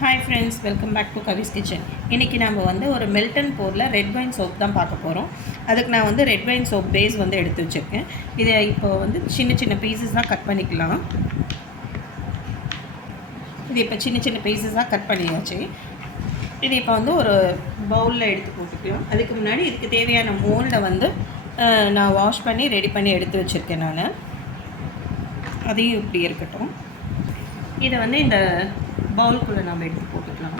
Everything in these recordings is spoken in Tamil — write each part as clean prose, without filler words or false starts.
Hi friends, welcome back to Kavi's kitchen. இன்றைக்கி நம்ம வந்து ஒரு மெல்டன் போரில் ரெட் வைன் சோப் தான் பார்க்க போகிறோம். அதுக்கு நான் வந்து ரெட் வைன் சோப் பேஸ் வந்து எடுத்து வச்சுருக்கேன். இதை இப்போ வந்து சின்ன சின்ன பீசஸாக கட் பண்ணிக்கலாம். இது இப்போ சின்ன சின்ன பீசஸாக கட் பண்ணியாச்சு. இது இப்போ வந்து ஒரு பவுலில் எடுத்து போட்டுக்கலாம். அதுக்கு முன்னாடி இதுக்கு தேவையான மோல்டை வந்து நான் வாஷ் பண்ணி ரெடி பண்ணி எடுத்து வச்சுருக்கேன். நான் அதையும் இப்படி இருக்கட்டும். இதை வந்து இந்த பவுலுக்குள்ளே நம்ம எடுத்து போட்டுக்கலாம்.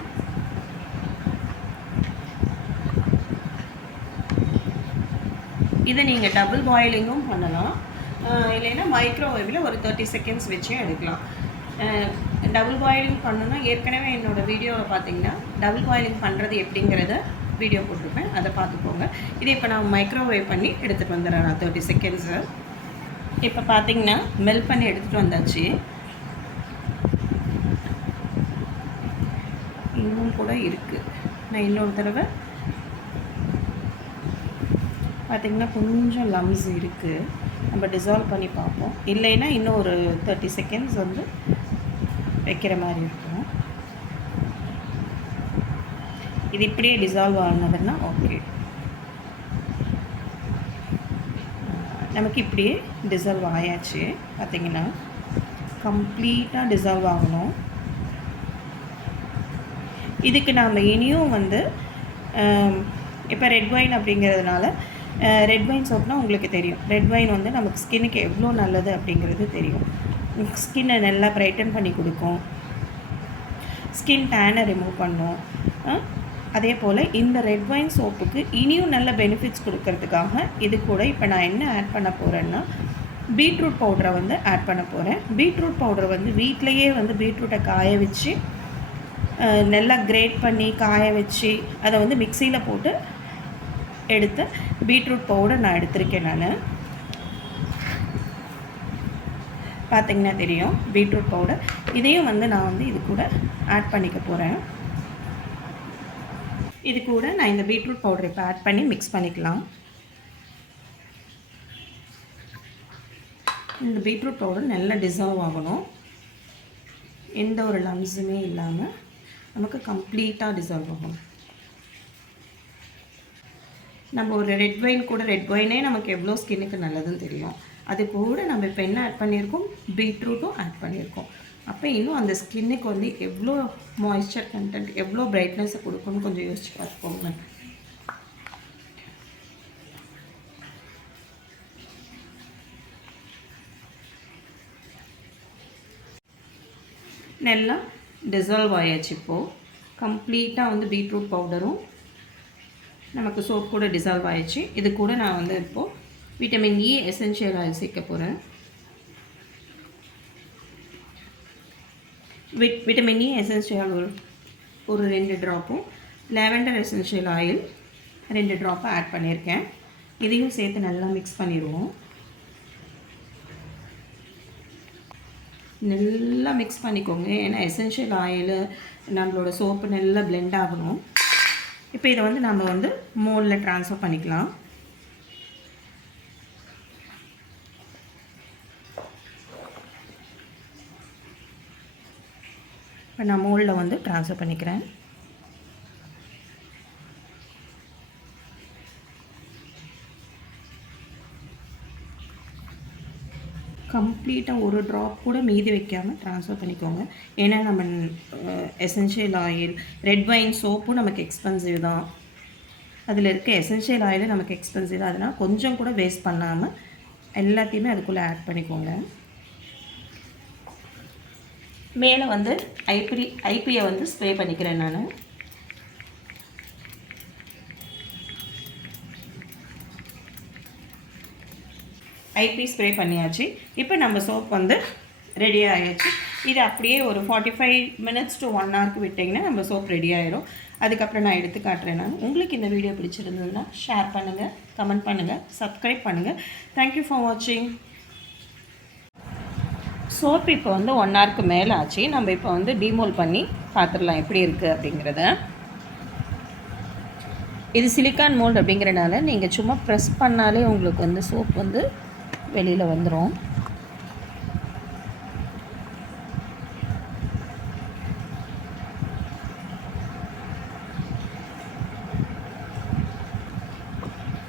இதை நீங்கள் டபுள் பாயிலிங்கும் பண்ணலாம், இல்லைன்னா மைக்ரோவேவில் ஒரு 30 செகண்ட்ஸ் வச்சே எடுக்கலாம். டபுள் பாயிலிங் பண்ணணுன்னா ஏற்கனவே என்னோடய வீடியோவை பார்த்தீங்கன்னா டபுள் பாயிலிங் பண்ணுறது எப்படிங்கிறத வீடியோ போட்டிருப்பேன், அதை பார்த்துக்கோங்க. இதை இப்போ நான் மைக்ரோவேவ் பண்ணி எடுத்துகிட்டு வந்துடுறேன் நான் 30 செகண்ட்ஸு. இப்போ பார்த்தீங்கன்னா மெல்ட் பண்ணி எடுத்துகிட்டு வந்தாச்சு. இன்னும் கூட இருக்குது. நான் இன்னொரு தடவை பார்த்திங்கன்னா கொஞ்சம் லம்ஸ் இருக்குது, நம்ம டிசால்வ் பண்ணி பார்ப்போம். இல்லைன்னா இன்னும் ஒரு 30 செகண்ட்ஸ் வந்து வைக்கிற மாதிரி இருக்கும். இது இப்படியே டிசால்வ் ஆனதுன்னா ஓகே. நமக்கு இப்படியே டிசால்வ் ஆயாச்சு. பார்த்திங்கன்னா கம்ப்ளீட்டாக டிசால்வ் ஆகணும். இதுக்கு நாம் இனியும் வந்து இப்போ ரெட் வைன் அப்படிங்கிறதுனால ரெட் வைன் சோப்னால் உங்களுக்கு தெரியும், ரெட் வைன் வந்து நமக்கு ஸ்கின்னுக்கு எவ்வளோ நல்லது அப்படிங்கிறது தெரியும். ஸ்கின்னை நல்லா பிரைட்டன் பண்ணி கொடுக்கும், ஸ்கின் டேனை ரிமூவ் பண்ணும். அதே போல் இந்த ரெட் வைன் சோப்புக்கு இனியும் நல்ல பெனிஃபிட்ஸ் கொடுக்கறதுக்காக இது கூட இப்போ நான் என்ன ஆட் பண்ண போகிறேன்னா பீட்ரூட் பவுடரை வந்து ஆட் பண்ண போகிறேன். பீட்ரூட் பவுடரை வந்து வீட்டிலையே வந்து பீட்ரூட்டை காய வச்சு நல்லா கிரேட் பண்ணி காய வச்சு அதை வந்து மிக்சியில் போட்டு எடுத்து பீட்ரூட் பவுடர் நான் எடுத்திருக்கேன். நான் பார்த்திங்கன்னா தெரியும் பீட்ரூட் பவுடர். இதையும் வந்து நான் வந்து இது கூட ஆட் பண்ணிக்க போகிறேன். இது கூட நான் இந்த பீட்ரூட் பவுடர் இப்போ ஆட் பண்ணி மிக்ஸ் பண்ணிக்கலாம். இந்த பீட்ரூட் பவுடர் நல்லா டிசால்வ் ஆகணும், எந்த ஒரு லம்ஸுமே இல்லாமல் நமக்கு கம்ப்ளீட்டாக டிசால்வ் ஆகும். நம்ம ஒரு ரெட் வைன் கூட, ரெட் வைனே நமக்கு எவ்வளோ ஸ்கின்னுக்கு நல்லதுன்னு தெரியும். அது கூட நம்ம இப்போ என்ன ஆட் பண்ணியிருக்கோம், பீட்ரூட்டும் ஆட் பண்ணியிருக்கோம். அப்போ இன்னும் அந்த ஸ்கின்னுக்கு வந்து எவ்வளோ மாய்ஸ்சர் கண்டென்ட், எவ்வளோ பிரைட்னஸை கொடுக்கும்னு கொஞ்சம் யோசிச்சு பார்த்துக்கோங்க. நல்லா டிசால்வ் ஆயாச்சு. இப்போது கம்ப்ளீட்டாக வந்து பீட்ரூட் பவுடரும் நமக்கு சோப் கூட டிசால்வ் ஆயிடுச்சு. இது கூட நான் வந்து இப்போது விட்டமின் இ எசென்ஷியல் ஆயில் சேர்க்க போகிறேன். விட்டமின் இ எசென்ஷியல் ஒரு 2 ட்ராப்பும், லாவெண்டர் எசென்ஷியல் ஆயில் 2 ட்ராப்பும் ஆட் பண்ணியிருக்கேன். இதையும் சேர்த்து நல்லா மிக்ஸ் பண்ணிடுவோம். நல்லா மிக்ஸ் பண்ணிக்கோங்க, ஏன்னா எசென்ஷியல் ஆயில் நம்மளோட சோப்பு நல்லா பிளெண்ட் ஆகணும். இப்போ இதை வந்து நம்ம வந்து மோல்டில் ட்ரான்ஸ்ஃபர் பண்ணிக்கலாம். இப்போ நான் மோல்டில் வந்து ட்ரான்ஸ்ஃபர் பண்ணிக்கிறேன். கம்ப்ளீட்டாக ஒரு ட்ராப் கூட மீதி வைக்காமல் ட்ரான்ஸ்ஃபர் பண்ணிக்கோங்க. ஏன்னா நம்ம எசென்ஷியல் ஆயில், ரெட் வைன் சோப்பும் நமக்கு எக்ஸ்பென்சிவ் தான், அதில் இருக்க எசென்ஷியல் ஆயிலும் நமக்கு எக்ஸ்பென்சிவ் தான். அதனால் கொஞ்சம் கூட வேஸ்ட் பண்ணாமல் எல்லாத்தையுமே அதுக்குள்ளே ஆட் பண்ணிக்கோங்க. மேலே வந்து ஐபியை வந்து ஸ்ப்ரே பண்ணிக்கிறேன் நான். ஐபி ஸ்ப்ரே பண்ணியாச்சு. இப்போ நம்ம சோப் வந்து ரெடி ஆகிடுச்சு. இது அப்படியே ஒரு 45 மினிட்ஸ் to 1 ஹவருக்கு விட்டிங்கன்னா நம்ம சோப் ரெடி ஆகிடும். அதுக்கப்புறம் நான் எடுத்து காட்டுறேன். நான் உங்களுக்கு இந்த வீடியோ பிடிச்சிருந்ததுன்னா ஷேர் பண்ணுங்கள், கமெண்ட் பண்ணுங்கள், சப்ஸ்கிரைப் பண்ணுங்கள். தேங்க்யூ ஃபார் வாட்சிங். சோப் இப்போ வந்து 1 ஹவருக்கு மேலே ஆச்சு. நம்ம இப்போ வந்து டீமோல் பண்ணி பார்த்துடலாம் எப்படி இருக்குது அப்படிங்கிறத. இது சிலிக்கான் மோல்டு அப்படிங்கிறனால நீங்கள் சும்மா ப்ரெஸ் பண்ணாலே உங்களுக்கு வந்து சோப் வந்து வெளியில் வந்துடும்.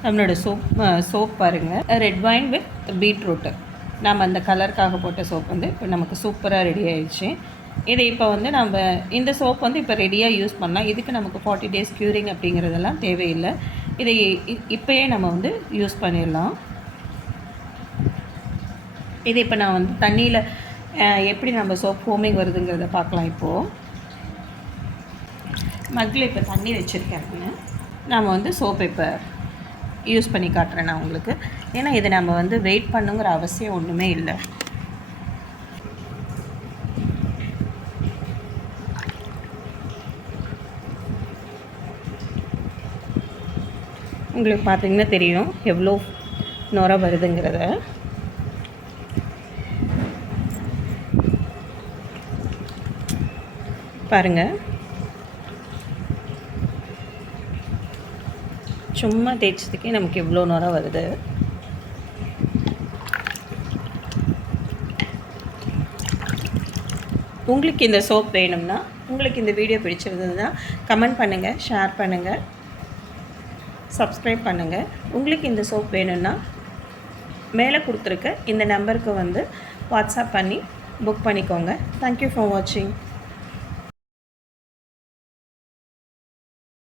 நம்மளோட சோப் பாருங்கள், ரெட் வைன் வித் பீட்ரூட்டு. நம்ம அந்த கலருக்காக போட்ட சோப் வந்து இப்போ நமக்கு சூப்பராக ரெடி ஆயிடுச்சு. இதை இப்போ வந்து நம்ம இந்த சோப் வந்து இப்போ ரெடியாக யூஸ் பண்ணலாம். இதுக்கு நமக்கு 40 days க்யூரிங் அப்படிங்கிறதெல்லாம் தேவையில்லை. இதை இப்போயே நம்ம வந்து யூஸ் பண்ணிடலாம். இது இப்போ நான் வந்து தண்ணியில் எப்படி நம்ம சோப் ஃபோமிங் வருதுங்கிறத பார்க்கலாம். இப்போது மக்கில் இப்போ தண்ணி வச்சுருக்கேன். நம்ம வந்து சோப்பை இப்போ யூஸ் பண்ணி காட்டுறேன் நான் உங்களுக்கு. ஏன்னா இதை நம்ம வந்து வெயிட் பண்ணுங்கிற அவசியம் ஒன்றுமே இல்லை. உங்களுக்கு பார்த்தீங்கன்னா தெரியும் எவ்வளோ நுரை வருதுங்கிறத. பாருங்கள், சும்மா தேய்ச்சதுக்கே நமக்கு எவ்வளோ நுரை வருது. உங்களுக்கு இந்த சோப் வேணும்னா, உங்களுக்கு இந்த வீடியோ பிடிச்சிருந்ததுன்னா கமெண்ட் பண்ணுங்கள், ஷேர் பண்ணுங்கள், சப்ஸ்கிரைப் பண்ணுங்கள். உங்களுக்கு இந்த சோப் வேணும்னா மேலே கொடுத்துருக்க இந்த நம்பருக்கு வந்து வாட்ஸ்அப் பண்ணி புக் பண்ணிக்கோங்க. தேங்க்யூ ஃபார் வாட்சிங்.